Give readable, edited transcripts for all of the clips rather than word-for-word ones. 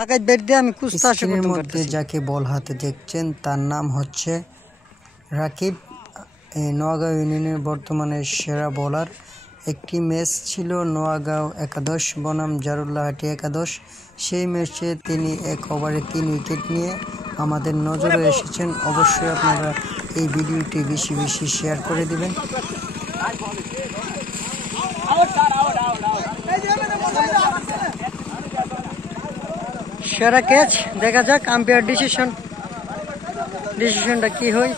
স্ক্রিনের মধ্যে যাকে বল হাতে দেখছেন তার নাম হচ্ছে রাকিব। নোয়াগাঁও ইউনিয়নের বর্তমানে সেরা বোলার। একটি ম্যাচ ছিল নোয়াগাঁও একাদশ বনাম জারুল্লাহাটি একাদশ। সেই ম্যাচে তিনি 1 ওভারে 3 উইকেট নিয়ে আমাদের নজরে এসেছেন। অবশ্যই আপনারা এই ভিডিওটি বেশি বেশি শেয়ার করে দিবেন। সেরা ক্যাচ, দেখা যাক আম্পায়ার ডিসিশনটা কি হয়।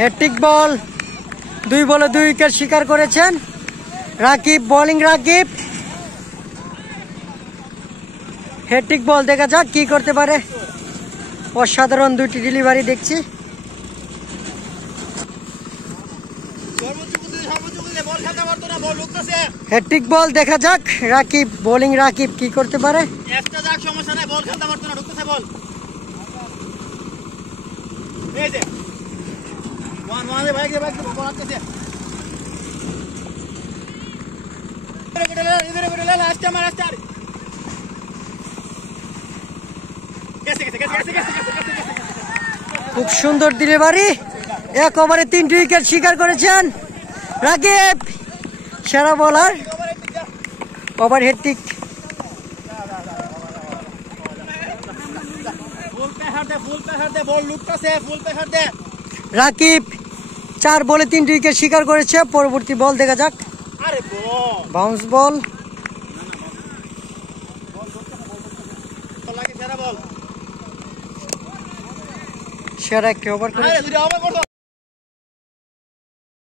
হ্যাট্রিক বল, 2 বলে 2 উইকেট শিকার করেছেন রাকিব। বোলিং রাকিব, হ্যাট্রিক বল, দেখা যাক কি করতে পারে। অসাধারণ 2টি ডেলিভারি দেখছি। হ্যাট্রিক বল, দেখা যাক রাকিব, বোলিং রাকিব কি করতে পারে। খুব সুন্দর ডেলিভারি, 1 ওভারে 3টি উইকেট শিকার করেছেন রাকিব, সেরা বোলার। Over hat trick. রাকিব 4 বলে 3টি উইকেট শিকার করেছে। পরবর্তী বল দেখা যাক। বাউন্স বল, সেরা একটি ওভার করে।